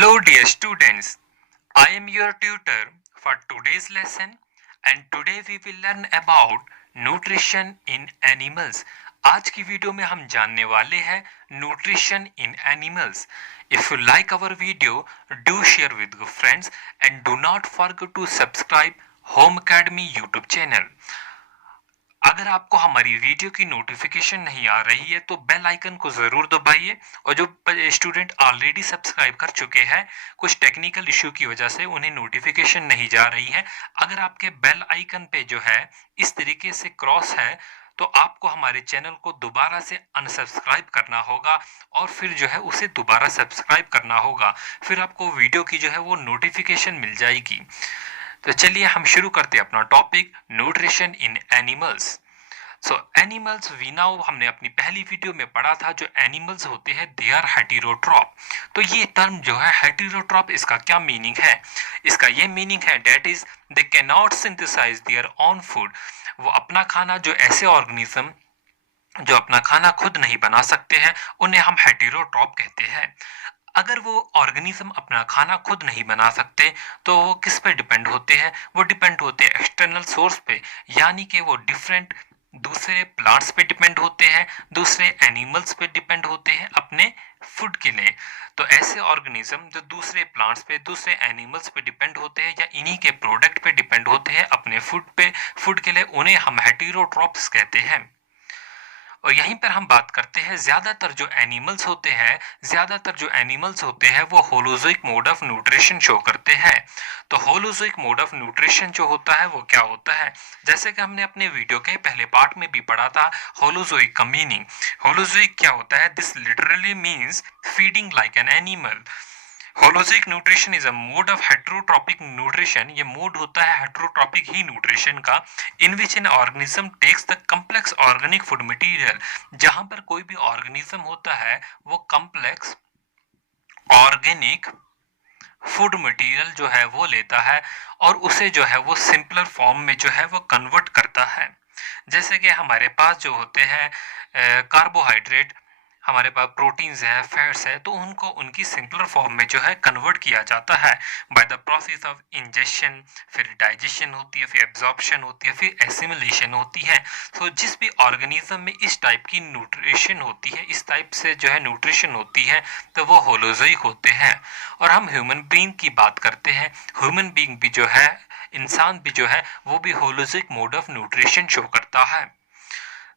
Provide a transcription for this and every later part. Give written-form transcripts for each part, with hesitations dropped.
Hello, dear students. I am your tutor for today's lesson, and today we will learn about nutrition in animals. आज की video में हम जानने वाले हैं nutrition in animals. If you like our video, do share with your friends and do not forget to subscribe Home Academy YouTube channel. अगर आपको हमारी वीडियो की नोटिफिकेशन नहीं आ रही है तो बेल आइकन को ज़रूर दबाइए, और जो स्टूडेंट ऑलरेडी सब्सक्राइब कर चुके हैं कुछ टेक्निकल इश्यू की वजह से उन्हें नोटिफिकेशन नहीं जा रही है, अगर आपके बेल आइकन पे जो है इस तरीके से क्रॉस है तो आपको हमारे चैनल को दोबारा से अनसब्सक्राइब करना होगा और फिर जो है उसे दोबारा सब्सक्राइब करना होगा, फिर आपको वीडियो की जो है वो नोटिफिकेशन मिल जाएगी. तो चलिए हम शुरू करते हैं अपना topic nutrition in animals. So animals we now हमने अपनी पहली वीडियो में पढ़ा था जो एनिमल्स होते हैं दे आर हेटेरोट्रॉप. तो ये टर्म जो है हेटेरोट्रॉप, इसका क्या मीनिंग है? इसका ये मीनिंग है that is they can not synthesise their own food. वो अपना खाना, जो ऐसे ऑर्गेनिज्म जो अपना खाना खुद नहीं बना सकते हैं उन्हें हम हेटेरोट्रॉप कहते हैं. अगर वो ऑर्गेनिज्म अपना खाना खुद नहीं बना सकते तो वो किस पे डिपेंड होते हैं? वो डिपेंड होते हैं एक्सटर्नल सोर्स पे, यानी कि वो डिफरेंट दूसरे प्लांट्स पे डिपेंड होते हैं, दूसरे एनिमल्स पे डिपेंड होते हैं अपने फूड के लिए. तो ऐसे ऑर्गेनिज्म जो दूसरे प्लांट्स पे, दूसरे एनिमल्स पे डिपेंड होते हैं या इन्हीं के प्रोडक्ट पे डिपेंड होते हैं अपने फूड के लिए, उन्हें हम हेटेरोट्रॉप्स कहते हैं. और यहीं पर हम बात करते हैं ज़्यादातर जो एनिमल्स होते हैं वो holozoic mode of nutrition show करते हैं. तो होलोजोइक मोड ऑफ न्यूट्रिशन जो होता है वो क्या होता है? जैसे कि हमने अपने वीडियो के पहले पार्ट में भी पढ़ा था होलोजोइक का मीनिंग. होलोजोइक क्या होता है? This literally means feeding like an animal. Holozoic nutrition is a mode of heterotrophic nutrition. ये मोड होता है हेट्रोट्रॉपिक ही न्यूट्रिशन का, in which an organism takes the complex organic food material. जहां पर कोई भी ऑर्गेनिज्म होता है वो कम्प्लेक्स ऑर्गेनिक फूड मटेरियल जो है वो लेता है और उसे जो है वो सिंपलर फॉर्म में जो है वो कन्वर्ट करता है. जैसे कि हमारे पास जो होते हैं कार्बोहाइड्रेट, हमारे पास प्रोटीन्स है, फैट्स है, तो उनको उनकी सिंपलर फॉर्म में जो है कन्वर्ट किया जाता है by the process of injection. फिर डाइजेशन होती है, फिर एब्जॉर्प्शन होती है, फिर एसिमिलेशन होती है. तो जिस भी ऑर्गेनिज्म में इस टाइप की न्यूट्रिशन होती है, इस टाइप से जो है न्यूट्रिशन होती है, तो वो होलोजोइक होते हैं. और हम ह्यूमन बीइंग की बात करते हैं, ह्यूमन बीइंग भी जो है, इंसान भी जो है वो भी होलोजिक मोड ऑफ न्यूट्रिशन शो करता है.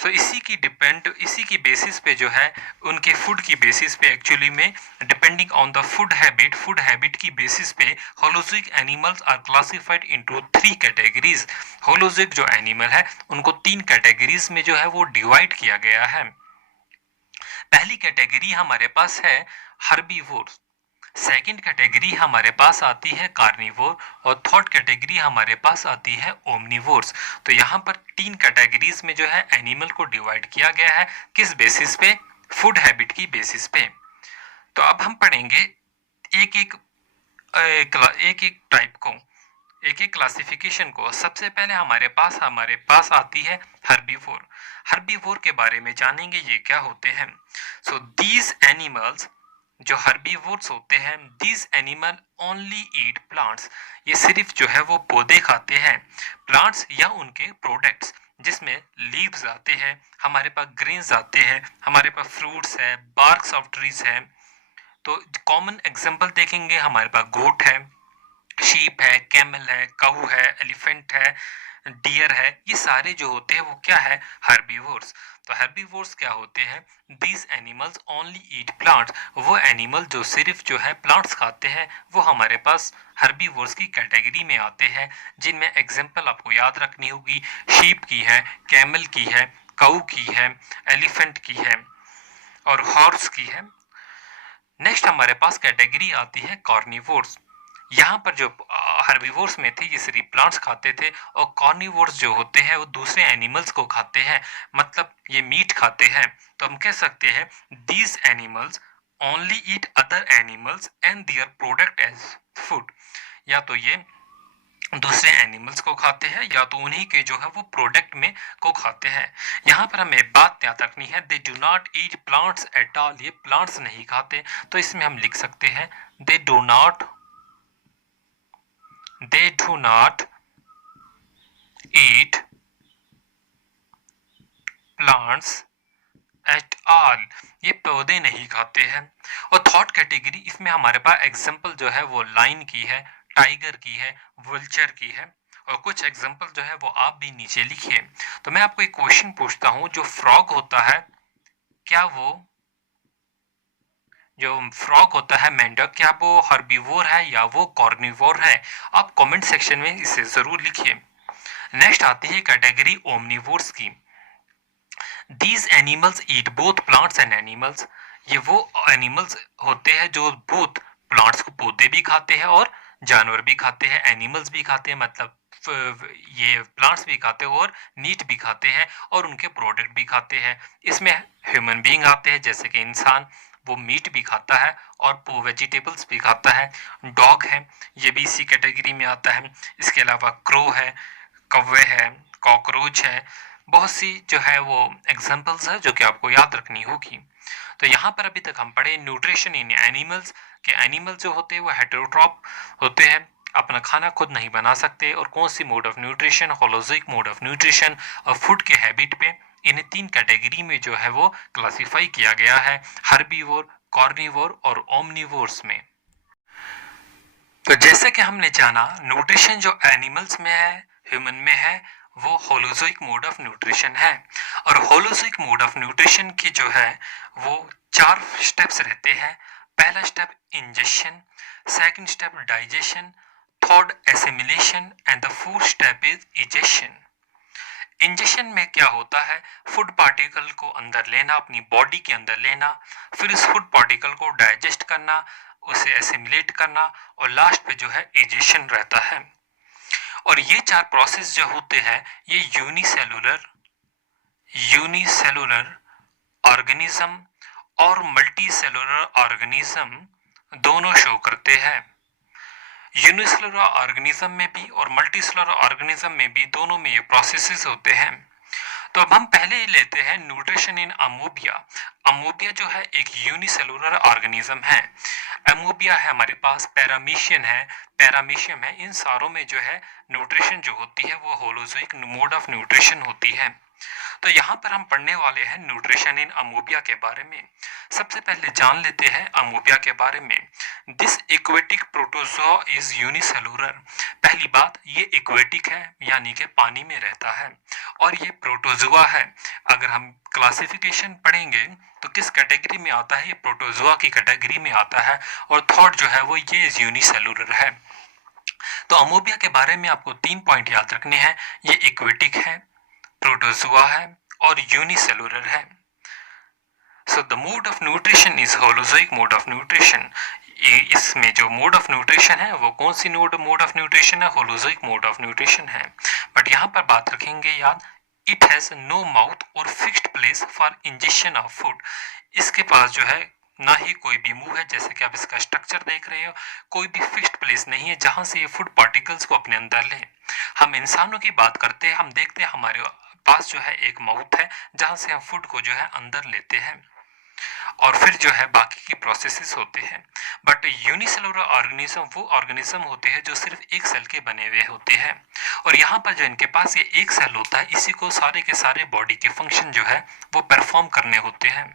सो इसी की बेसिस पे जो है उनके फूड की बेसिस पे एक्चुअली में depending on the food habit की बेसिस पे holozoic animals are classified into 3 categories. Holozoic जो एनिमल है उनको 3 कैटेगरीज में जो है वो डिवाइड किया गया है. पहली कैटेगरी हमारे पास है हर्बीवोर्स, सेकंड कैटेगरी हमारे पास आती है कार्निवोर, और थर्ड कैटेगरी हमारे पास आती है ओमनिवोर्स. तो यहाँ पर 3 कैटेगरीज में जो है एनिमल को डिवाइड किया गया है. किस बेसिस पे? फूड हैबिट की बेसिस पे. तो अब हम पढ़ेंगे एक एक टाइप को, एक एक क्लासिफिकेशन को. सबसे पहले हमारे पास आती है हर्बीवोर. हर्बीवोर के बारे में जानेंगे ये क्या होते हैं. सो दीज एनिमल्स जो हर्बीवोर्स होते हैं, these animal only eat plants. ये सिर्फ जो है वो पौधे खाते हैं, प्लांट्स या उनके प्रोडक्ट्स, जिसमें लीव्स आते हैं, हमारे पास ग्रेन्स आते हैं, हमारे पास फ्रूट्स है, बार्क्स ऑफ ट्रीज है. तो कॉमन एग्जांपल देखेंगे, हमारे पास गोट है, शीप है, कैमल है, काऊ है, एलिफेंट है, डियर है. ये सारे जो होते हैं वो क्या है? हर्बीवोर्स. तो हर्बीवोर्स क्या होते हैं? These animals only eat plants. वो एनिमल जो सिर्फ जो है प्लांट्स खाते हैं वो हमारे पास हर्बीवोर्स की कैटेगरी में आते हैं, जिनमें एग्जांपल आपको याद रखनी होगी, शीप की है, कैमल की है, काऊ की है, एलिफेंट की है और हॉर्स की है. नेक्स्ट हमारे पास कैटेगरी आती है कार्निवोर्स. यहाँ पर जो हर्बीवोर्स में थे ये सिर्फ प्लांट्स खाते थे, और कार्निवोर्स जो होते हैं वो दूसरे एनिमल्स को खाते हैं, मतलब ये मीट खाते हैं. तो हम कह सकते हैं these animals only eat other animals and their product as food. या तो ये दूसरे एनिमल्स को खाते हैं या तो उन्हीं के जो है वो प्रोडक्ट में को खाते हैं। यहाँ पर हमें बात याद रखनी है, they do not eat plants at all, ये प्लांट्स नहीं खाते, तो इसमें हम लिख सकते हैं they do not eat plants at all, ये पौधे नहीं खाते हैं। और थॉट कैटेगरी, इसमें हमारे पास एग्जाम्पल जो है वो लाइन की है, टाइगर की है, वल्चर की है, और कुछ एग्जाम्पल जो है वो आप भी नीचे लिखिए। तो मैं आपको एक क्वेश्चन पूछता हूं, जो फ्रॉग होता है, क्या वो जो फ्रॉग होता है मेंढक, क्या वो हर्बीवोर है या वो कॉर्निवोर है? आप कमेंट सेक्शन में इसे जरूर लिखिए। नेक्स्ट आती है कैटेगरी ओमनिवोर्स की। These animals eat both plants and animals, ये वो एनिमल्स होते हैं जो बोथ प्लांट्स को पौधे भी खाते हैं और जानवर भी खाते हैं, एनिमल्स भी खाते हैं, मतलब ये प्लांट्स भी खाते हैं और मीट भी खाते हैं और उनके प्रोडक्ट भी खाते हैं। इसमें ह्यूमन बीइंग आते हैं, जैसे कि इंसान, वो मीट भी खाता है और वेजिटेबल्स भी खाता है। डॉग है, ये भी इसी कैटेगरी में आता है। इसके अलावा क्रो है, कौवे है, कॉकरोच है, बहुत सी जो है वो एग्जांपल्स है जो कि आपको याद रखनी होगी। तो यहाँ पर अभी तक हम पढ़े न्यूट्रिशन इन एनिमल्स, के एनिमल जो होते हैं वो हेटेरोट्रॉप होते हैं, अपना खाना खुद नहीं बना सकते, और कौन सी mode of nutrition, holozoic mode of nutrition और फूड के हैबिट पे इन्हें 3 कैटेगरी में जो है वो क्लासिफाई किया गया है, हर्बीवोर, कॉर्निवोर और ओमनिवोर्स में। तो जैसे कि हमने जाना, न्यूट्रिशन जो एनिमल्स में है, ह्यूमन में है, वो होलोजोइक मोड ऑफ न्यूट्रिशन है। और होलोजोइक मोड ऑफ न्यूट्रिशन की जो है वो 4 स्टेप्स रहते हैं। पहला step injection, second step digestion, third assimilation and the fourth step is egestion. Injection में क्या होता है, फूड पार्टिकल को अंदर लेना, अपनी बॉडी के अंदर लेना, फिर उस फूड पार्टिकल को डाइजेस्ट करना, उसे एसिमिलेट करना, और लास्ट पे जो है इजेशन रहता है। और ये 4 प्रोसेस जो होते हैं ये यूनिसेलुलर ऑर्गेनिज्म और मल्टी सेलुलर ऑर्गेनिज्म दोनों शो करते हैं। यूनिसेलुलर ऑर्गेनिज्म में भी और मल्टी सेलुलर ऑर्गेनिज्म में भी, दोनों में ये प्रोसेसेस होते हैं। तो अब हम पहले लेते हैं न्यूट्रिशन इन अमोबिया। अमोबिया जो है एक यूनिसेलुलर ऑर्गेनिज्म है। अमोबिया है हमारे पास, पैरामीशियम है, इन सारों में जो है न्यूट्रिशन जो होती है वो होलोजोइक मोड ऑफ न्यूट्रिशन होती है। तो यहाँ पर हम पढ़ने वाले हैं न्यूट्रिशन इन अमोबिया के बारे में। सबसे पहले जान लेते हैं अमोबिया के बारे में। This aquatic protozoa is unicellular. पहली बात, ये एक्वेटिक है यानी कि पानी में रहता है, और ये प्रोटोजोआ है। अगर हम क्लासिफिकेशन पढ़ेंगे तो किस कैटेगरी में आता है, ये प्रोटोजोआ की कैटेगरी में आता है, और थर्ड जो है वो ये यूनिसेलुलर है। तो अमोबिया के बारे में आपको 3 पॉइंट याद रखने हैं, ये एक्वेटिक है, प्रोटोजोआ है और यूनिसेलुलर है। So the mode of nutrition is holozoic mode of nutrition. इसमें जो मोड ऑफ न्यूट्रिशन है वो कौन सी मोड ऑफ न्यूट्रिशन है, होलोजोइक मोड ऑफ न्यूट्रिशन है। बट यहाँ पर बात रखेंगे याद, इट हैज नो माउथ और fixed place for injection of food. इसके पास जो है ना ही कोई भी मुंह है, जैसे कि आप इसका स्ट्रक्चर देख रहे हो, कोई भी फिक्स्ड प्लेस नहीं है जहां से ये फूड पार्टिकल्स को अपने अंदर ले। हम इंसानों की बात करते हैं, हम देखते हैं हमारे पास जो है एक माउथ है जहां से हम फूड को जो है अंदर लेते हैं, और फिर जो है बाकी की प्रोसेसेस होते हैं। बट यूनिसेलुलर ऑर्गेनिज्म वो ऑर्गेनिज्म होते हैं जो सिर्फ एक सेल के बने हुए होते हैं, और यहाँ पर जो इनके पास ये एक सेल होता है, इसी को सारे के सारे बॉडी के फंक्शन जो है वो परफॉर्म करने होते हैं।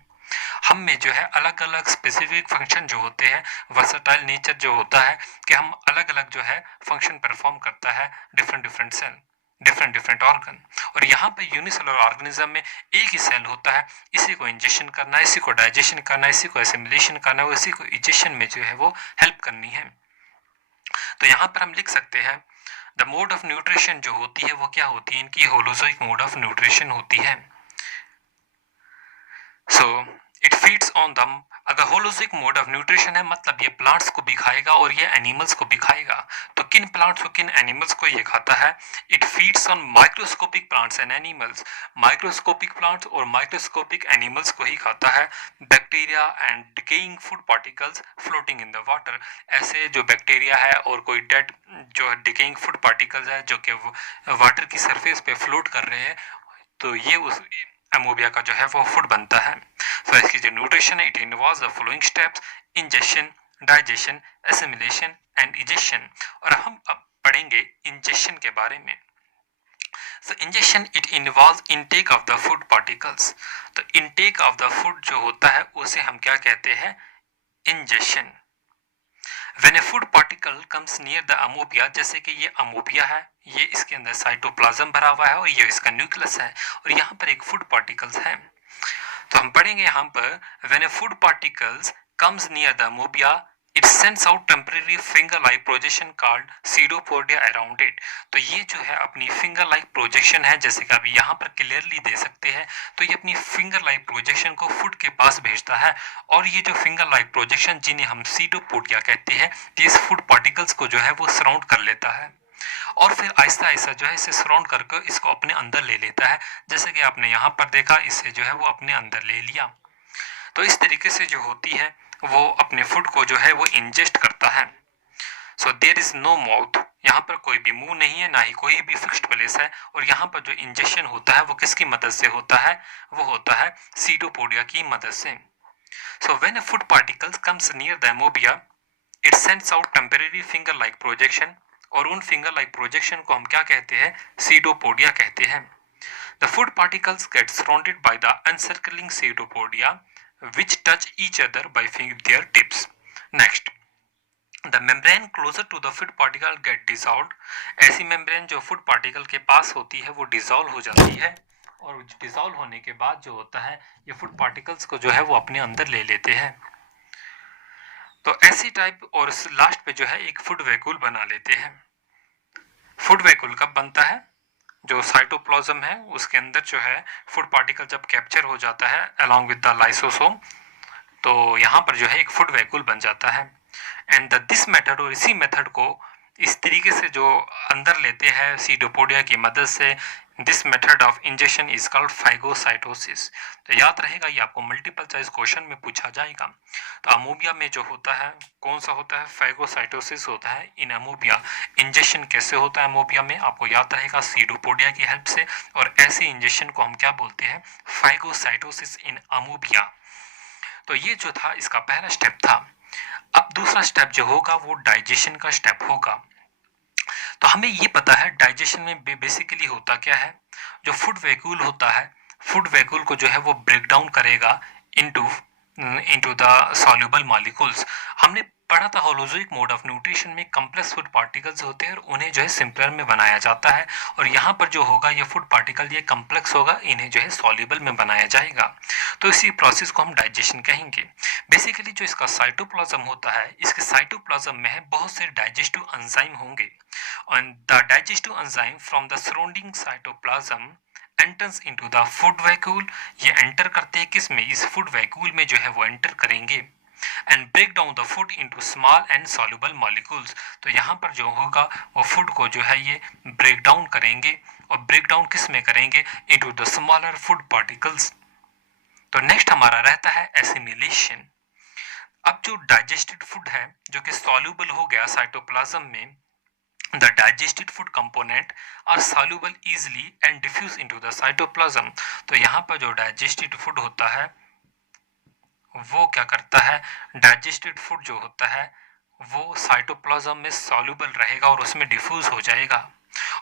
हम में जो है अलग अलग स्पेसिफिक फंक्शन जो होते हैं, वर्सटाइल नेचर जो होता है कि हम अलग अलग जो है फंक्शन परफॉर्म करता है डिफरेंट सेल, डिफरेंट ऑर्गन। और यहाँ पे यूनिसेलुलर ऑर्गेनिज्म में एक ही सेल होता है, इसी को इंजेक्शन करना है, इसी को डाइजेशन करना है, इसी को एसिमिलेशन करना है, इसी को इजेशन में जो है वो हेल्प करनी है। तो यहाँ पर हम लिख सकते हैं द मोड ऑफ न्यूट्रिशन जो होती है वो क्या होती है, इनकी होलोजोइक मोड ऑफ न्यूट्रिशन होती है। सो इट फीड्स ऑन दम। अगर होलोजिक मोड ऑफ न्यूट्रिशन है मतलब ये प्लांट्स को भी खाएगा और ये एनिमल्स को भी खाएगा। तो किन प्लांट्स और किन एनिमल्स को ये खाता है? It feeds on microscopic plants and animals. Microscopic plants और माइक्रोस्कोपिक एनिमल्स को ही खाता है। Bacteria and decaying food particles floating in the water. ऐसे जो बैक्टीरिया है और कोई डेड जो डिकेइंग फूड पार्टिकल्स है जो कि वाटर की सरफेस पे फ्लोट कर रहे हैं, तो ये उस अमोबिया का जो है वो फूड बनता है। तो इसकी जो न्यूट्रिशन है, it involves the following steps: ingestion, digestion, assimilation and egestion. और हम अब पढ़ेंगे इंजेशन के बारे में। So ingestion it involves intake of the food particles। तो intake of the food जो होता है उसे हम क्या कहते हैं? ingestion। When a food particle comes near the amobia, जैसे कि ये अमोबिया है, ये इसके अंदर साइटोप्लाज्म भरा हुआ है और ये इसका न्यूक्लियस है और यहाँ पर एक फूड पार्टिकल्स है। तो हम पढ़ेंगे यहाँ पर when a food particles comes near the amobia, it sends out temporary finger-like projection called pseudopodia around it। तो ये जो है अपनी finger-like projection है, जैसे कि आप यहाँ पर क्लियरली दे सकते हैं। तो ये अपनी finger-like projection को फूड के पास भेजता है और ये जो finger-like projection जिन्हें हम pseudopodia कहते हैं, इस फूड पार्टिकल्स को जो है वो सराउंड कर लेता है और फिर आहिस्ता आहिस्ता जो है इसे सराउंड करके इसको अपने अंदर ले लेता है। जैसे कि आपने यहाँ पर देखा, इसे जो है वो अपने अंदर ले लिया। तो इस तरीके से जो होती है वो अपने फूड को जो है वो इंजेस्ट करता है। So there is no mouth, यहाँ पर कोई भी मुंह नहीं है, ना ही कोई भी फिक्स्ड प्लेस है। और यहाँ पर जो इंजेक्शन होता है वो किसकी मदद से होता है? वो होता है सीडोपोडिया की मदद से। So when a food particles comes near the amoeba, it sends out temporary finger like projection. और उन फिंगर लाइक प्रोजेक्शन को हम क्या कहते हैं? सीडोपोडिया कहते हैं। The food particles get surrounded by the encircling pseudopodia, which touch each other by their tips. Next, the membrane closer to the food particle get dissolved। ऐसी मेम्ब्रेन जो food particle के पास होती है वो डिसॉल्व हो जाती है और डिसॉल्व होने के बाद जो होता है ये फूड पार्टिकल्स को जो है वो अपने अंदर ले लेते हैं। तो ऐसी टाइप और लास्ट पे जो है एक फूड वैक्यूल बना लेते हैं। फूड वैक्यूल कब बनता है? जो साइटोप्लाज्म है उसके अंदर जो है फूड पार्टिकल जब कैप्चर हो जाता है अलॉन्ग विद द लाइसोसोम, तो यहाँ पर जो है एक फूड वैक्यूल बन जाता है। एंड दिस मेथड, और इसी मेथड को इस तरीके से जो अंदर लेते हैं सीडोपोडिया की मदद से, this method of injection is called phagocytosis. तो याद रहेगा, ये आपको मल्टीपल चॉइस क्वेश्चन में पूछा जाएगा। तो अमोबिया में जो होता है कौन सा होता है? फाइगोसाइटोसिस होता है इन अमोबिया। इंजेक्शन कैसे होता है अमोबिया में? आपको याद रहेगा सीडोपोडिया की हेल्प से। और ऐसे इंजेक्शन को हम क्या बोलते हैं? फाइगोसाइटोसिस इन अमोबिया। तो ये जो था इसका पहला स्टेप था। अब दूसरा स्टेप जो होगा वो डाइजेशन का स्टेप होगा। तो हमें ये पता है डाइजेशन में बेसिकली होता क्या है? जो फूड वैक्यूल होता है, फूड वैक्यूल को जो है वो ब्रेक डाउन करेगा इनटू द सॉल्युबल मॉलिक्यूल्स। हमने पढ़ा था होलोजोइक मोड ऑफ न्यूट्रिशन में कॉम्प्लेक्स फूड पार्टिकल्स होते हैं और उन्हें जो है सिंपलर में बनाया जाता है। और यहाँ पर जो होगा ये फूड पार्टिकल ये कॉम्प्लेक्स होगा, इन्हें जो है सॉल्युबल में बनाया जाएगा। तो इसी प्रोसेस को हम डाइजेशन कहेंगे। बेसिकली जो इसका साइटोप्लाज्म होता है, इसके साइटोप्लाज्म में बहुत से डाइजेस्टिव एंजाइम होंगे। and the digestive enzyme from the surrounding cytoplasm enters into the food vacuole। ये एंटर करते हैं किस में? इस फूड वैक्यूल में जो है वो एंटर करेंगे and break down the food into small and soluble molecules. तो यहाँ पर जो होगा वो फूड को जो है ये ब्रेक डाउन करेंगे और ब्रेक डाउन किस में करेंगे? Into the smaller food particles. तो नेक्स्ट हमारा रहता है एसिमिलेशन। अब जो डाइजेस्टेड फूड है जो कि सॉल्युबल हो गया साइटोप्लाज्म में, the digested food component are soluble easily and diffuse into the cytoplasm। तो यहाँ पर जो digested food होता है वो क्या करता है? digested food जो होता है वो साइटोप्लाज्म में soluble रहेगा और उसमें डिफ्यूज हो जाएगा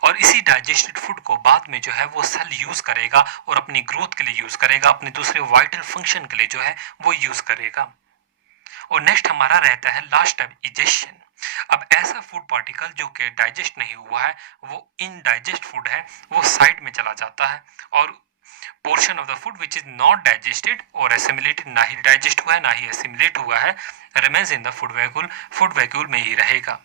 और इसी डाइजेस्टेड फूड को बाद में जो है वो सेल यूज करेगा और अपनी ग्रोथ के लिए यूज करेगा, अपने दूसरे वाइटल फंक्शन के लिए जो है वो यूज करेगा। और नेक्स्ट हमारा रहता है लास्ट स्टेप, इजेशन। अब ऐसा फूड पार्टिकल जो कि डाइजेस्ट नहीं हुआ है, वो इनडाइजेस्ट फूड है, वो साइड में चला जाता है और portion of the food which is not digested और एसिमिलेटेड, ना ही डाइजेस्ट हुआ है ना ही एसिमिलेट हुआ है, remains in the food vacuole, food vacuole में ही रहेगा।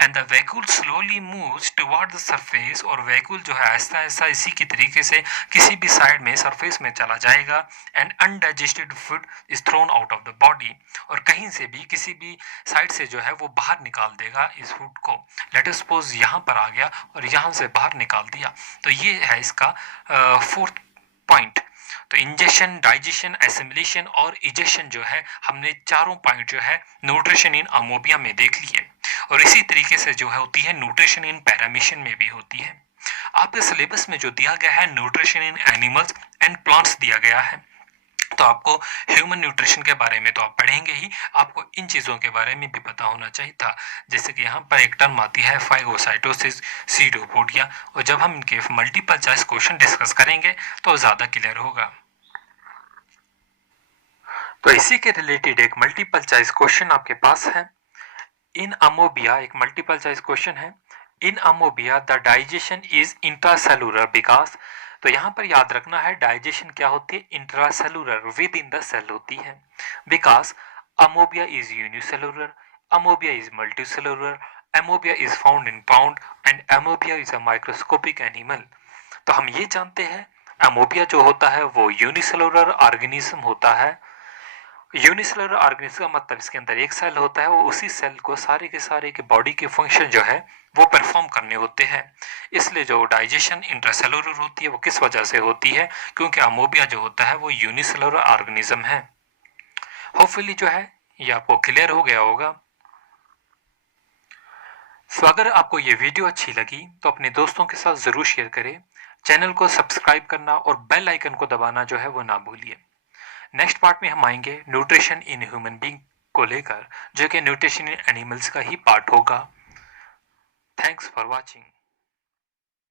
And the vacuole slowly moves toward the surface, और वैक्यूल जो है ऐसा ऐसा इसी की तरीके से किसी भी साइड में सरफेस में चला जाएगा। And undigested food is thrown out of the body, और कहीं से भी किसी भी साइड से जो है वो बाहर निकाल देगा इस फूड को। लेट अस सपोज यहाँ पर आ गया और यहाँ से बाहर निकाल दिया, तो ये है इसका फोर्थ पॉइंट। तो इंजेशन, डाइजेशन, एसिमिलेशन और इजेशन जो है हमने चारों पॉइंट जो है न्यूट्रिशन इन अमोबिया में देख लिए। और इसी तरीके से जो है होती है न्यूट्रिशन इन पैरामीशियन में भी होती है। आपके सिलेबस में जो दिया गया है nutrition in animals and plants दिया गया है, तो आपको ह्यूमन न्यूट्रिशन के बारे में तो आप पढ़ेंगे ही, आपको इन चीज़ों के बारे में भी पता होना चाहिए था। जैसे कि यहाँ पर एक टर्म आती है फाइगोसाइटोसिस, सीडोपोडिया, और जब हम इनके मल्टीपल चॉइस क्वेश्चन डिस्कस करेंगे तो ज़्यादा क्लियर होगा। तो इसी के रिलेटेड एक मल्टीपल चॉइस क्वेश्चन आपके पास है। इन अमोबिया, एक मल्टीपल चॉइस क्वेश्चन है, in amoeba the digestion is intracellular because, तो यहाँ पर याद रखना है डाइजेशन क्या होती है, intracellular, within the cell होती है। Because amoeba is unicellular, amoeba is multicellular, amoeba is found in pond and amoeba is a microscopic animal. तो हम ये जानते हैं अमोबिया जो होता है वो यूनिसेलुलर ऑर्गेनिज्म होता है। यूनिसेलुलर ऑर्गेनिज्म का मतलब इसके अंदर एक सेल होता है, वो उसी सेल को सारे के बॉडी के फंक्शन जो है वो परफॉर्म करने होते हैं। इसलिए जो डाइजेशन इंट्रासेलुलर होती है वो किस वजह से होती है, क्योंकि अमोबिया जो होता है वो यूनिसेलुलर ऑर्गेनिज्म है। होपफुली जो है ये आपको क्लियर हो गया होगा। सो अगर आपको ये वीडियो अच्छी लगी तो अपने दोस्तों के साथ ज़रूर शेयर करें। चैनल को सब्सक्राइब करना और बेल आइकन को दबाना जो है वो ना भूलिए। नेक्स्ट पार्ट में हम आएंगे न्यूट्रिशन इन ह्यूमन बीइंग को लेकर, जो कि न्यूट्रिशन इन एनिमल्स का ही पार्ट होगा। Thanks for watching.